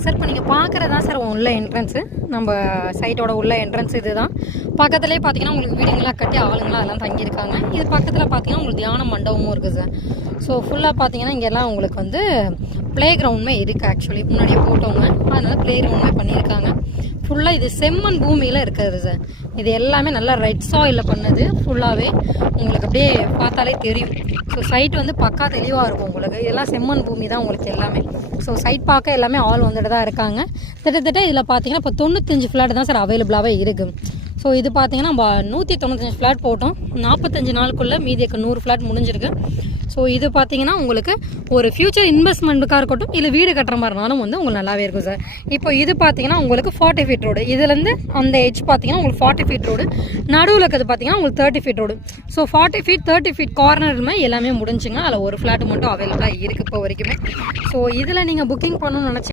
Sir இப்போ நீங்கள் பார்க்குறது தான் சார் உள்ள என்ட்ரன்ஸு, நம்ம சைட்டோட உள்ள என்ட்ரன்ஸ் இது தான். பக்கத்துலேயே பார்த்தீங்கன்னா உங்களுக்கு வீடுங்களாம் கட்டி ஆளுங்களாம் எல்லாம் தங்கியிருக்காங்க. இது பக்கத்தில் பார்த்தீங்கன்னா உங்களுக்கு தியான மண்டபமும் இருக்குது சார். ஸோ ஃபுல்லாக பார்த்தீங்கன்னா இங்கெல்லாம் உங்களுக்கு வந்து ப்ளே கிரவுண்டுமே இருக்குது. ஆக்சுவலி முன்னாடியே போட்டவங்க, அதனால் ப்ளே கிரவுண்டுமே பண்ணியிருக்காங்க. ஃபுல்லாக இது செம்மண் பூமியில் இருக்கிறது சார். இது எல்லாமே நல்லா ரெட் சாயிலில் பண்ணது. ஃபுல்லாகவே உங்களுக்கு அப்படியே பார்த்தாலே தெரியும். ஸோ சைட் வந்து பக்கா தெளிவாக இருக்கும் உங்களுக்கு. இதெல்லாம் செம்மண் பூமி தான் உங்களுக்கு எல்லாமே. ஸோ சைட் பார்க்க எல்லாமே ஆள் வந்துட்டு தான் இருக்காங்க. கிட்டத்தட்ட இதில் பார்த்தீங்கன்னா இப்போ 95 ஃப்ளாட் தான் சார் அவைலபிளாகவே இருக்குது. ஸோ இது பார்த்தீங்கன்னா நம்ம 195 ஃப்ளாட் போட்டோம். 45 நாளுக்குள்ளே மீதி 100 ஃப்ளாட் முடிஞ்சிருக்கு. ஸோ இது பார்த்தீங்கன்னா உங்களுக்கு ஒரு ஃபியூச்சர் இன்வெஸ்ட்மெண்ட்டுக்காக இருக்கட்டும், இல்லை வீடு கட்டுற மாதிரினாலும் வந்து உங்களுக்கு நல்லாவே இருக்கும் சார். இப்போ இது பார்த்தீங்கன்னா உங்களுக்கு 40 ஃபீட் ரோடு. இதுலேருந்து அந்த எட்ஜ் பார்த்தீங்கன்னா உங்களுக்கு 40 ஃபீட் ரோடு, நடுவில் இருக்கிறது பார்த்தீங்கன்னா உங்களுக்கு 30 feet road. So 40 feet 30 feet கார்னருமே எல்லாமே முடிஞ்சுங்க. அதில் ஒரு ஃப்ளாட் மட்டும் அவைலபிளாக இருக்குது இப்போ வரைக்குமே. ஸோ இதில் நீங்கள் புக்கிங் பண்ணணும்னு நினச்சி